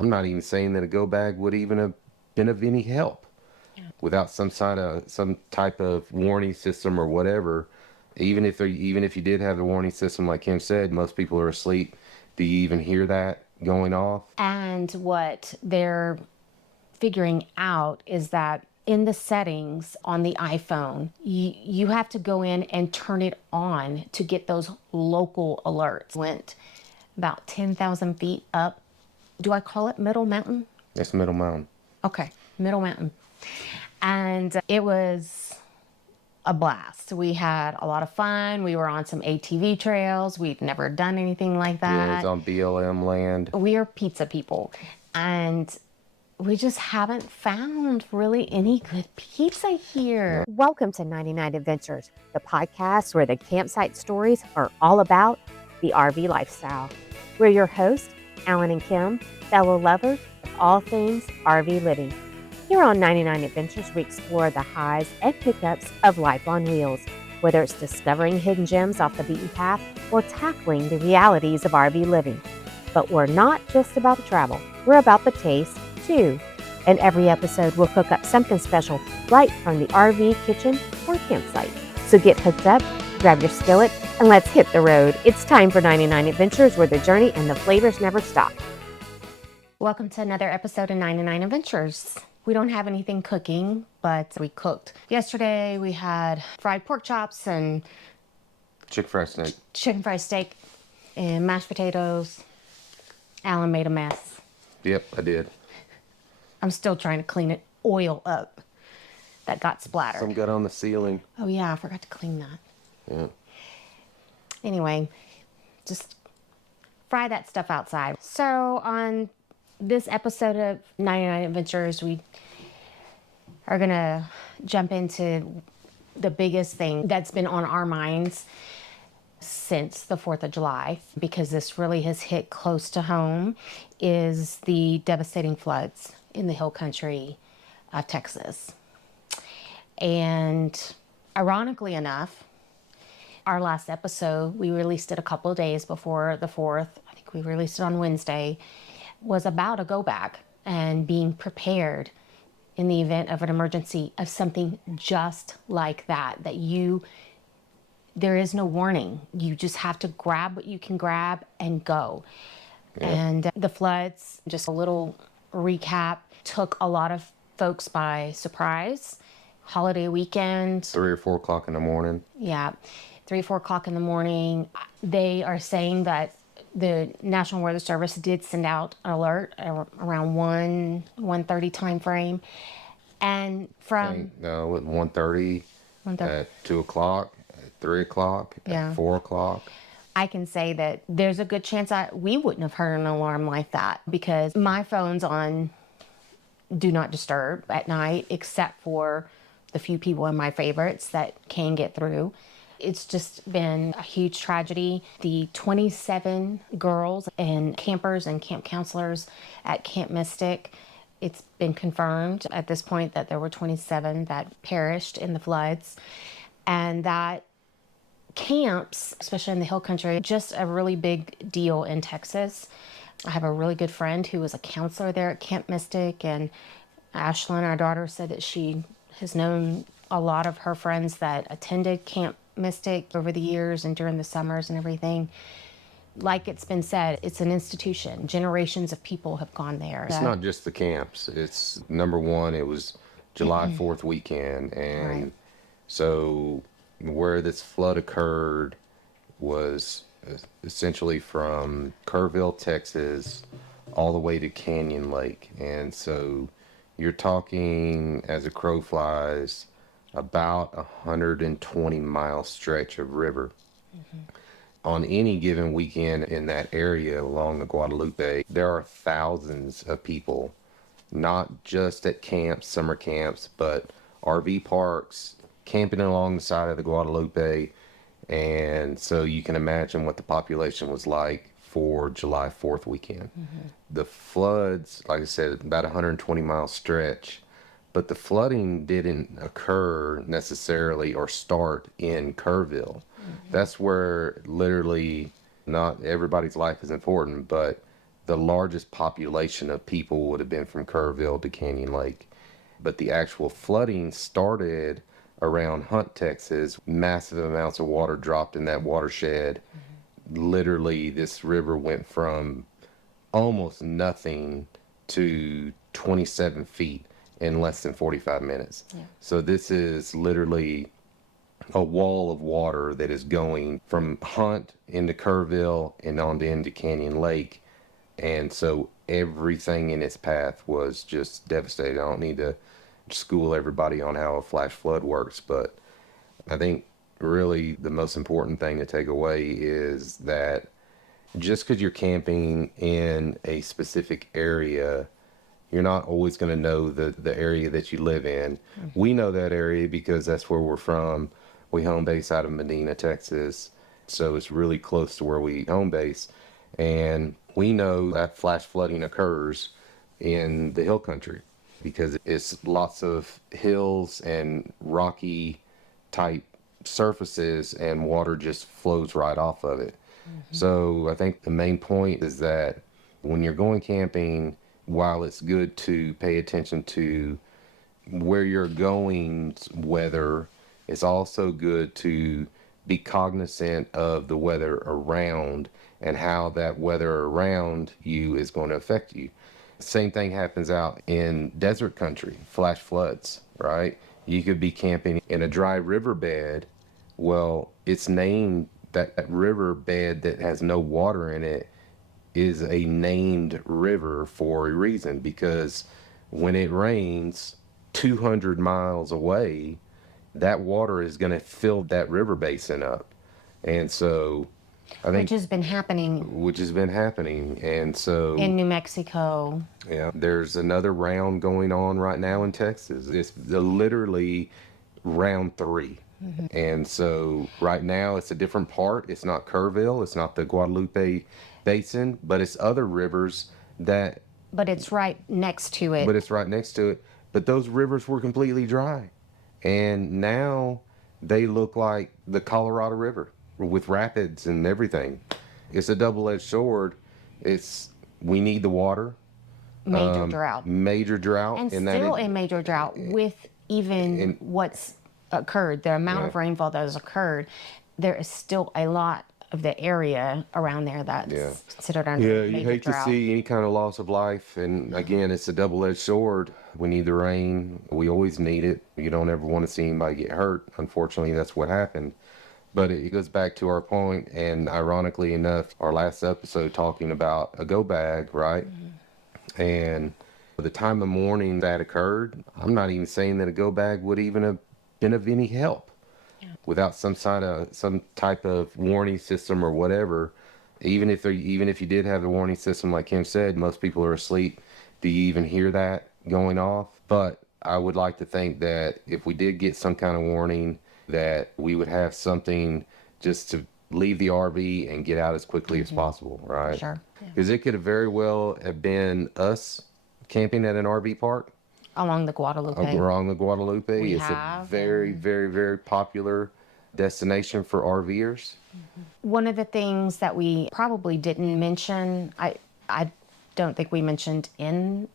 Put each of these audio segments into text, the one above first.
I'm not even saying that a go bag would even have been of any help without some type of warning system or whatever. Even if you did have the warning system, like Kim said, most people are asleep. Do you even hear that going off? And what they're figuring out is that in the settings on the iPhone, you have to go in and turn it on to get those local alerts. Went about 10,000 feet up. Do I call it Middle Mountain? It's Middle Mountain. Okay, Middle Mountain. And it was a blast. We had a lot of fun. We were on some ATV trails. We'd never done anything like that. Yeah, it's on BLM land. We are pizza people, and we just haven't found really any good pizza here. Welcome to 99 Adventures, the podcast where the campsite stories are all about the RV lifestyle. We're your hosts, Alan and Kim, fellow lovers of all things RV living. Here on 99 Adventures, we explore the highs and pickups of life on wheels, whether it's discovering hidden gems off the beaten path or tackling the realities of RV living. But we're not just about the travel, we're about the taste, too. In every episode, we'll cook up something special right from the RV kitchen or campsite. So get hooked up, grab your skillet, and let's hit the road. It's time for 99 Adventures, where the journey and the flavors never stop. Welcome to another episode of 99 Adventures. We don't have anything cooking, but we cooked. Yesterday, we had fried pork chops and Chicken fried steak and mashed potatoes. Alan made a mess. Yep, I did. I'm still trying to clean it, oil up. That got splattered. Some got on the ceiling. Oh yeah, I forgot to clean that. Yeah. Anyway, just fry that stuff outside. So on this episode of 99 Adventures, we are going to jump into the biggest thing that's been on our minds since the 4th of July, because this really has hit close to home, is the devastating floods in the hill country of Texas. And ironically enough, our last episode, we released it a couple of days before the 4th. I think we released it on Wednesday, was about a go bag and being prepared in the event of an emergency of something just like that there is no warning. You just have to grab what you can grab and go. Yeah. And the floods, just a little recap, took a lot of folks by surprise. Holiday weekend. 3 or 4 o'clock in the morning. Yeah, 3, 4 o'clock in the morning. They are saying that the National Weather Service did send out an alert around 1:30 time frame. And from... No, at 1:30, at 2 o'clock, at 3 o'clock, at 4 o'clock. I can say that there's a good chance we wouldn't have heard an alarm like that, because my phone's on Do Not Disturb at night, except for the few people in my favorites that can get through. It's just been a huge tragedy. The 27 girls and campers and camp counselors at Camp Mystic, it's been confirmed at this point that there were 27 that perished in the floods. And that camps, especially in the hill country, just a really big deal in Texas. I have a really good friend who was a counselor there at Camp Mystic, and Ashlyn, our daughter, said that she has known a lot of her friends that attended Camp Mystic over the years and during the summers and everything. Like it's been said, it's an institution. Generations of people have gone there. It's not just the camps. It's, number one, it was July 4th weekend. And right. So where this flood occurred was essentially from Kerrville, Texas, all the way to Canyon Lake. And so you're talking, as a crow flies, about 120-mile stretch of river. On any given weekend in that area along the Guadalupe, there are thousands of people, not just at camps, summer camps, but RV parks, camping along the side of the Guadalupe. And so you can imagine what the population was like for July 4th weekend. The floods, like I said, about 120-mile stretch. But the flooding didn't occur necessarily or start in Kerrville. That's where literally, not everybody's life is important, but the largest population of people would have been from Kerrville to Canyon Lake. But the actual flooding started around Hunt, Texas. Massive amounts of water dropped in that watershed. Literally, this river went from almost nothing to 27 feet in less than 45 minutes. Yeah. So this is literally a wall of water that is going from Hunt into Kerrville and on into Canyon Lake. And so everything in its path was just devastated. I don't need to school everybody on how a flash flood works, but I think really the most important thing to take away is that just because you're camping in a specific area, you're not always going to know the area that you live in. Mm-hmm. We know that area because that's where we're from. We home base out of Medina, Texas. So it's really close to where we home base. And we know that flash flooding occurs in the hill country because it's lots of hills and rocky type surfaces and water just flows right off of it. Mm-hmm. So I think the main point is that when you're going camping, while it's good to pay attention to where you're going, weather, it's also good to be cognizant of the weather around and how that weather around you is going to affect you. Same thing happens out in desert country, flash floods, right? You could be camping in a dry riverbed. Well, it's named that riverbed that has no water in it is a named river for a reason, because when it rains 200 miles away, that water is going to fill that river basin up. And so I think which has been happening. And so in New Mexico. Yeah, there's another round going on right now in Texas. It's literally round 3. Mm-hmm. And so right now it's a different part. It's not Kerrville, it's not the Guadalupe Basin, but it's other rivers that. But it's right next to it. But those rivers were completely dry. And now they look like the Colorado River with rapids and everything. It's a double-edged sword. We need the water. Major drought. And still in major drought with even what's occurred, the amount of rainfall that has occurred, there is still a lot of the area around there that's considered under major drought. Yeah, you hate to see any kind of loss of life. And again, it's a double-edged sword. We need the rain. We always need it. You don't ever want to see anybody get hurt. Unfortunately, that's what happened. But it goes back to our point, and ironically enough, our last episode talking about a go bag, right? Mm-hmm. And the time of morning that occurred, I'm not even saying that a go bag would even have been of any help. Without some type of warning system or whatever. Even if you did have a warning system, like Kim said, most people are asleep. Do you even hear that going off? But I would like to think that if we did get some kind of warning, that we would have something just to leave the RV and get out as quickly as possible, right? Sure. Because it could have very well have been us camping at an RV park. Along the Guadalupe. It's a very, very, very popular destination for RVers. Mm-hmm. One of the things that we probably didn't mention, I don't think we mentioned in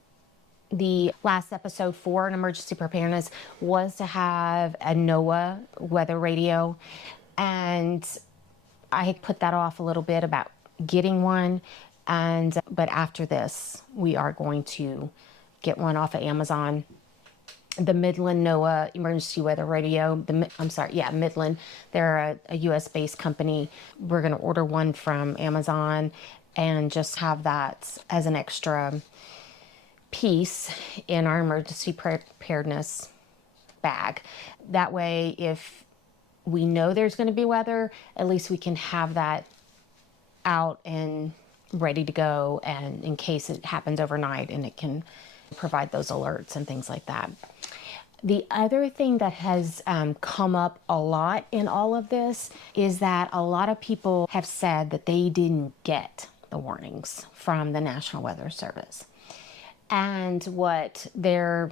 the last episode for an emergency preparedness, was to have a NOAA weather radio. And I had put that off a little bit about getting one. But after this, we are going to get one off of Amazon. The Midland NOAA Emergency Weather Radio. Midland. They're a U.S.-based company. We're going to order one from Amazon and just have that as an extra piece in our emergency preparedness bag. That way, if we know there's going to be weather, at least we can have that out and ready to go, and in case it happens overnight, and it can provide those alerts and things like that. The other thing that has come up a lot in all of this is that a lot of people have said that they didn't get the warnings from the National Weather Service. And what they're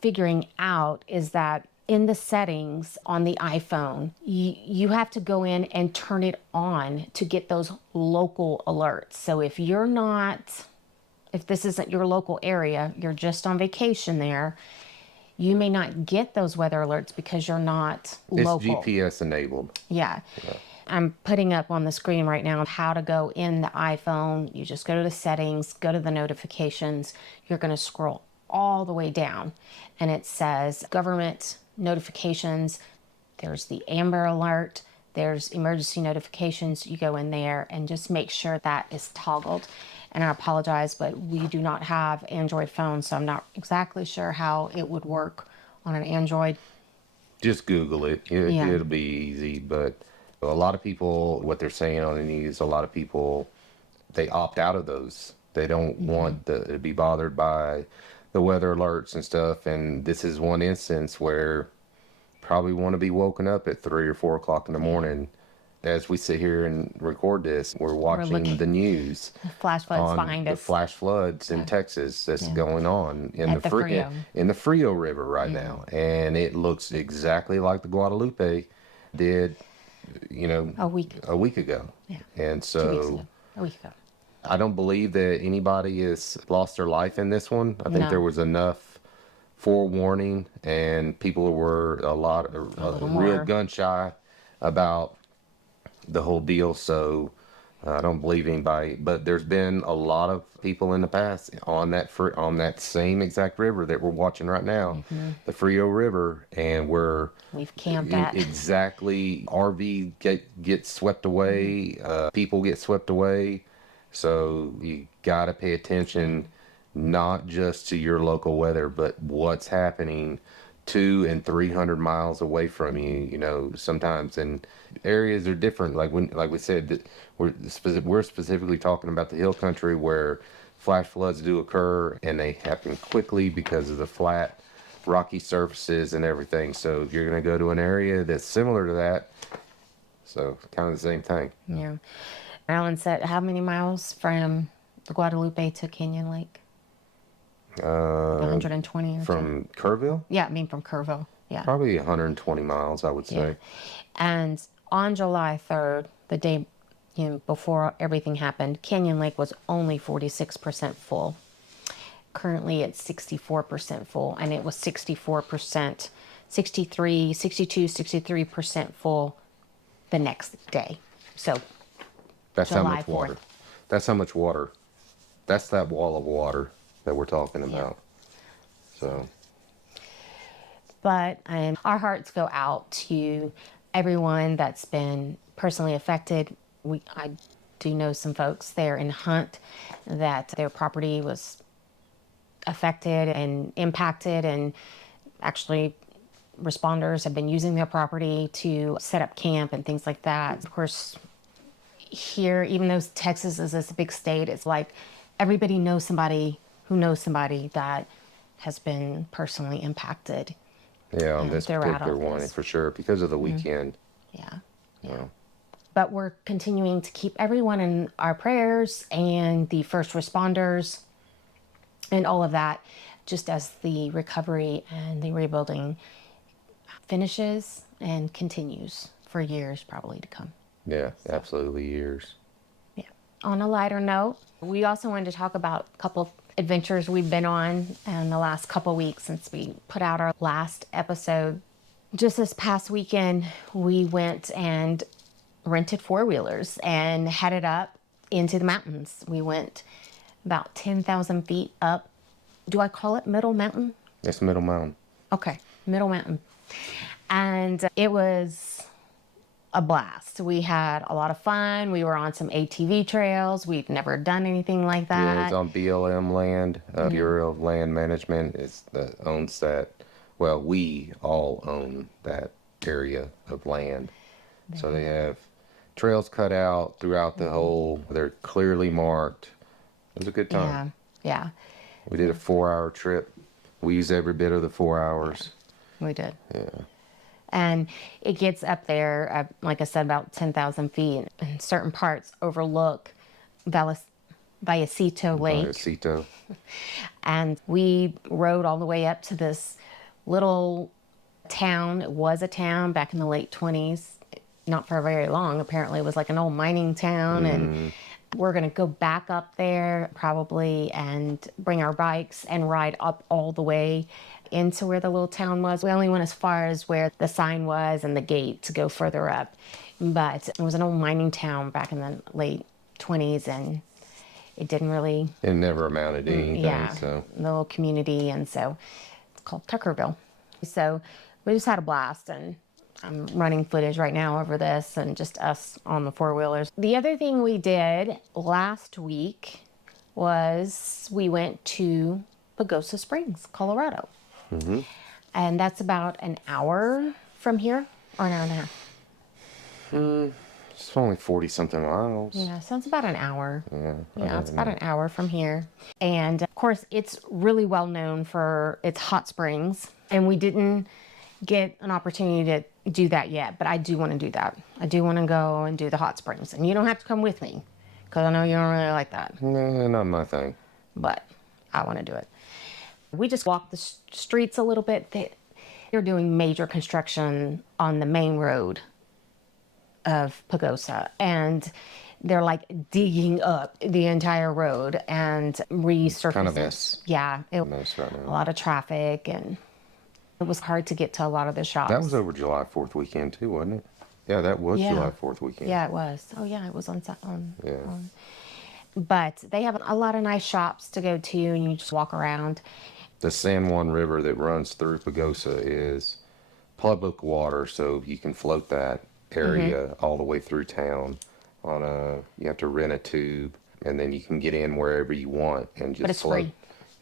figuring out is that in the settings on the iPhone, you have to go in and turn it on to get those local alerts. So if this isn't your local area, you're just on vacation there, you may not get those weather alerts because you're not local. It's GPS enabled. Yeah. I'm putting up on the screen right now how to go in the iPhone. You just go to the settings, go to the notifications. You're going to scroll all the way down and it says government notifications. There's the Amber Alert. There's emergency notifications. You go in there and just make sure that is toggled. And I apologize, but we do not have Android phones, so I'm not exactly sure how it would work on an Android. Just Google it. It'll be easy. But a lot of people, what they're saying on the news, a lot of people, they opt out of those. They don't want to be bothered by the weather alerts and stuff. And this is one instance where probably want to be woken up at 3 or 4 o'clock in the morning. As we sit here and record this, we're watching the news. Flash floods on behind the us. flash floods in Texas that's going on in At the Frio. in the Frio River right now, and it looks exactly like the Guadalupe did, A week ago. Yeah. And 2 weeks so ago. A week ago. I don't believe that anybody has lost their life in this one. I think No. there was enough forewarning, and people were little real more. gun shy about the whole deal. So I don't believe anybody, but there's been a lot of people in the past on that same exact river that we're watching right now, the Frio River, and We've camped at. exactly RV get swept away, people get swept away. So you got to pay attention, not just to your local weather, but what's happening 200 and 300 miles away from you. Sometimes, and areas are different. Like we said, that we're specifically talking about the hill country where flash floods do occur, and they happen quickly because of the flat, rocky surfaces and everything. So if you're going to go to an area that's similar to that, so kind of the same thing. Yeah. Alan said, how many miles from the Guadalupe to Canyon Lake? 120 or From Kerrville? Yeah, I mean from Kerrville. Yeah. Probably 120 miles, I would say. Yeah. And on July 3rd, the day before everything happened, Canyon Lake was only 46% full. Currently it's 64% full, and it was 63% full the next day. So That's July how much water. 4th. That's how much water. That's that wall of water that we're talking about. So, but our hearts go out to everyone that's been personally affected. I do know some folks there in Hunt that their property was affected and impacted, and actually responders have been using their property to set up camp and things like that. Of course, here, even though Texas is this big state, it's like everybody knows somebody who knows somebody that has been personally impacted. yeah, on this they're out particular of one, this. for sure, because of the weekend. Yeah. Yeah. But we're continuing to keep everyone in our prayers, and the first responders and all of that, just as the recovery and the rebuilding finishes and continues for years probably to come. Yeah, absolutely years. Yeah. On a lighter note, we also wanted to talk about a couple of adventures we've been on in the last couple weeks since we put out our last episode. Just this past weekend, we went and rented four-wheelers and headed up into the mountains. We went about 10,000 feet up. Do I call it Middle Mountain? It's Middle Mountain. Okay, Middle Mountain. And it was a blast. We had a lot of fun. We were on some ATV trails. We've never done anything like that. Yeah, it's on BLM land. Bureau of Land Management owns that. Well, we all own that area of land. So they have trails cut out throughout the whole. They're clearly marked. It was a good time. Yeah, We did a 4-hour trip. We used every bit of the 4 hours. we did. Yeah. And it gets up there, like I said, about 10,000 feet. And certain parts overlook Vallecito Lake. Vallecito. And we rode all the way up to this little town. It was a town back in the late 20s, not for very long. Apparently it was like an old mining town, and we're going to go back up there probably and bring our bikes and ride up all the way into where the little town was. We only went as far as where the sign was and the gate to go further up. But it was an old mining town back in the late 20s, and it didn't really, It never amounted to anything. yeah, So the little community. And so it's called Tuckerville. So we just had a blast, and I'm running footage right now over this and just us on the four-wheelers. The other thing we did last week was we went to Pagosa Springs, Colorado. And that's about an hour from here, or an hour and a half. it's only 40 something miles. Yeah, so it's about an hour. Yeah. Yeah, it's about an hour from here. And of course, it's really well known for its hot springs. And we didn't get an opportunity to do that yet, but I do want to do that. I do want to go and do the hot springs. And you don't have to come with me, because I know you don't really like that, No, not my thing. but I want to do it. We just walked the streets a little bit. They're doing major construction on the main road of Pagosa, and they're like digging up the entire road and resurfacing. Kind of a mess. Yeah, Mess right a now. lot of traffic, and it was hard to get to a lot of the shops. That was over July 4th weekend too, wasn't it? Yeah, that was Yeah. July 4th weekend. Yeah, it was. Oh yeah, it was on. Yeah. But they have a lot of nice shops to go to, and you just walk around. The San Juan River that runs through Pagosa is public water, so you can float that area all the way through town on you have to rent a tube, and then you can get in wherever you want and just But it's float. free.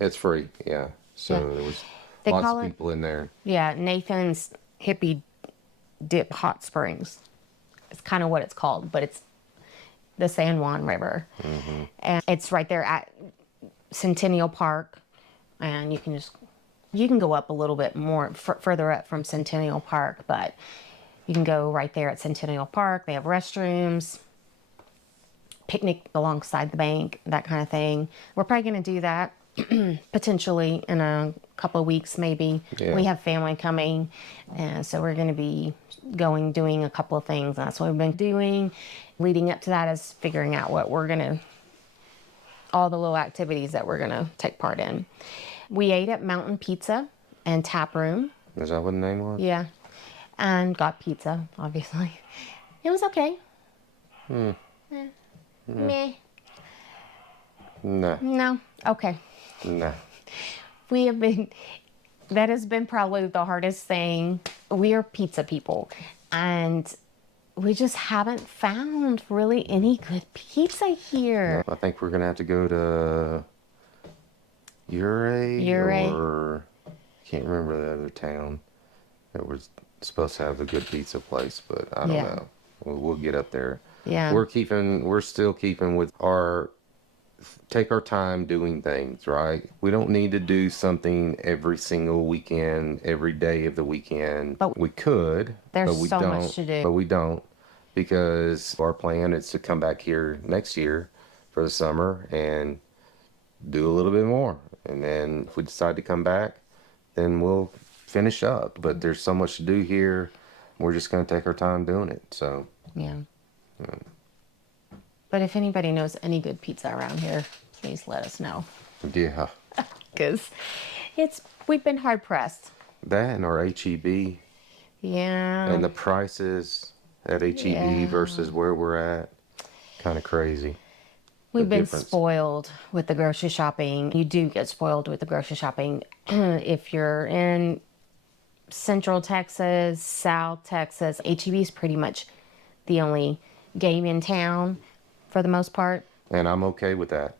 It's free, yeah. So Yeah. there was They lots call of it- people in there. Yeah, Nathan's Hippie Dip Hot Springs. It's kind of what it's called, but it's the San Juan River. And it's right there at Centennial Park. And you can go up a little bit more further up from Centennial Park, but you can go right there at Centennial Park. They have restrooms, picnic alongside the bank, that kind of thing. We're probably going to do that potentially in a couple of weeks, maybe. Yeah. We have family coming, and so we're going to be doing a couple of things. That's what we've been doing. Leading up to that is figuring out what we're going to, all the little activities that we're going to take part in. We ate at Mountain Pizza and Tap Room. Is that what the name was? Yeah. And got pizza, obviously. It was okay. Meh. No, No. Okay. no. That has been probably the hardest thing. We are pizza people, and we just haven't found really any good pizza here. I think we're gonna have to go to Ouray. or can't remember the other town that was supposed to have a good pizza place, but I don't Yeah. know. We'll get up there. Yeah. We're still keeping with take our time doing things, right? We don't need to do something every single weekend, every day of the weekend. But we could, there's but we so don't. much to do. But we don't, because our plan is to come back here next year for the summer and do a little bit more. And then if we decide to come back, then we'll finish up. But there's so much to do here. We're just going to take our time doing it. So, Yeah. But if anybody knows any good pizza around here, please let us know. yeah. Because we've been hard pressed. That and our HEB Yeah. and the prices at HEB Yeah. versus where we're at. Kind of crazy. We've been difference. spoiled with the grocery shopping. You do get spoiled with the grocery shopping if you're in Central Texas, South Texas. HEB is pretty much the only game in town for the most part. And I'm okay with that.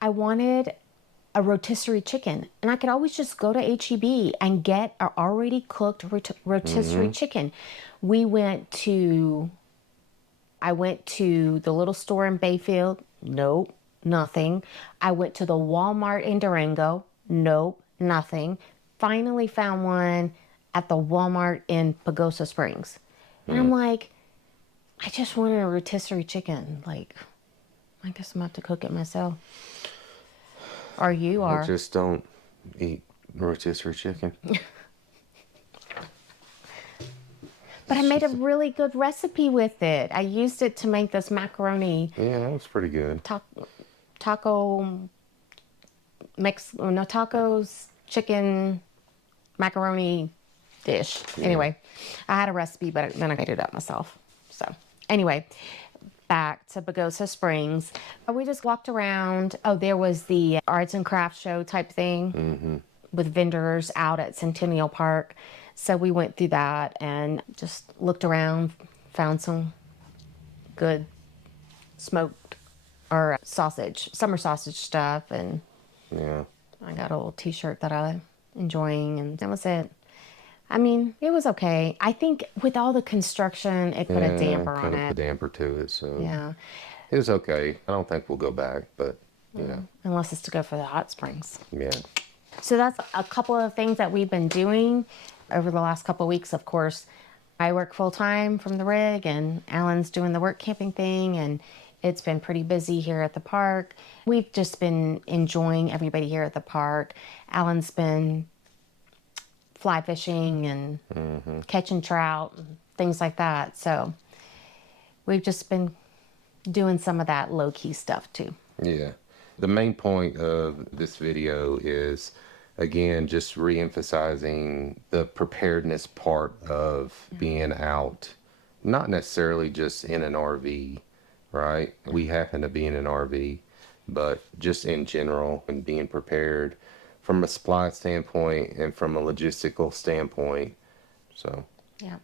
I wanted a rotisserie chicken, and I could always just go to HEB and get an already cooked rotisserie chicken. I went to the little store in Bayfield. Nope, nothing. I went to the Walmart in Durango. Nope, nothing. Finally found one at the Walmart in Pagosa Springs. And I'm like, I just wanted a rotisserie chicken. Like, I guess I'm going to have to cook it myself. Or you I are. just don't eat rotisserie chicken. But I made a really good recipe with it. I used it to make this macaroni Yeah, that was pretty good. tacos, chicken, macaroni dish. Yeah. Anyway, I had a recipe, but then I made it up myself. So anyway, back to Pagosa Springs. We just walked around. Oh, there was the arts and crafts show type thing with vendors out at Centennial Park. So we went through that and just looked around, found some good smoked or summer sausage stuff, and Yeah. I got a little t-shirt that I'm enjoying, and that was it. I mean, it was okay. I think with all the construction, it put a damper on Put a it. damper to it. So Yeah, it was okay. I don't think we'll go back, but you know, unless it's to go for the hot springs. yeah. So that's a couple of things that we've been doing over the last couple of weeks. Of course, I work full time from the rig, and Alan's doing the work camping thing, and it's been pretty busy here at the park. We've just been enjoying everybody here at the park. Alan's been fly fishing and catching trout and things like that. So we've just been doing some of that low key stuff too. Yeah. The main point of this video is, again, just re-emphasizing the preparedness part of being out, not necessarily just in an RV, right? We happen to be in an RV, but just in general and being prepared from a supply standpoint and from a logistical standpoint. So Yeah.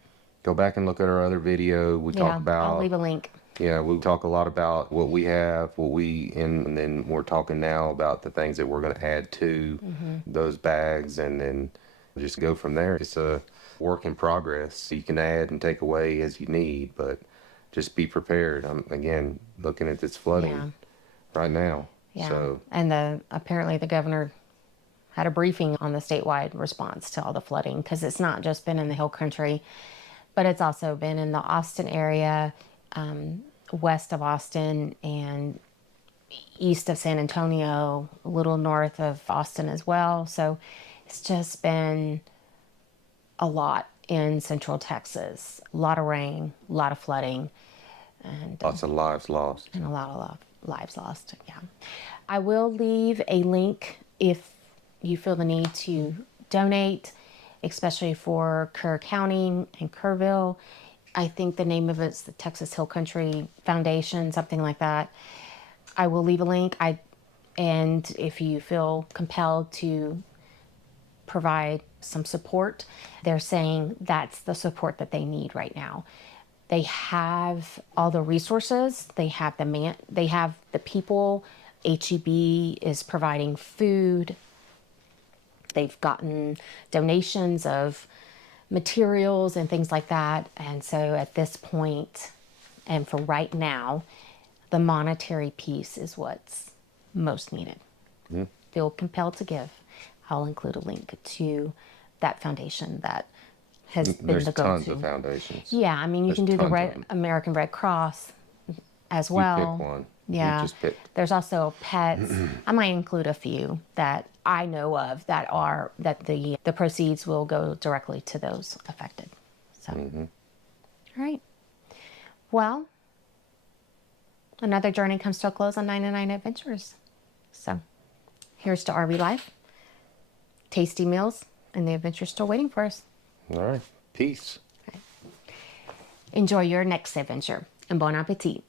go back and look at our other video. We talk about, I'll leave a link. yeah, we talk a lot about what we have, and then we're talking now about the things that we're going to add to those bags, and then just go from there. It's a work in progress. You can add and take away as you need, but just be prepared. I'm, again, looking at this flooding Yeah. right now. Yeah. So, And apparently the governor had a briefing on the statewide response to all the flooding, because it's not just been in the hill country, but it's also been in the Austin area, west of Austin and east of San Antonio, a little north of Austin as well. So it's just been a lot in central Texas. A lot of rain, a lot of flooding, and lots of lives lost. a lot of lives lost. Yeah. I will leave a link if you feel the need to donate, especially for Kerr County and Kerrville. I think the name of it's the Texas Hill Country Foundation, something like that. I will leave a link. And if you feel compelled to provide some support, they're saying that's the support that they need right now. They have all the resources. They have the people. HEB is providing food. They've gotten donations of materials and things like that. And so at this point, and for right now, the monetary piece is what's most needed. Feel compelled to give. I'll include a link to that foundation that has been There's the go-to. tons of foundations. Yeah, I mean, you There's can do the tons of them. American Red Cross as You well. pick one. Yeah. You just pick. There's also pets. I might include a few that I know of that the proceeds will go directly to those affected. So, all right. Well, another journey comes to a close on 99 Adventures. So, here's to RV life, tasty meals, and the adventure still waiting for us. All right. Peace. Enjoy your next adventure, and bon appetit.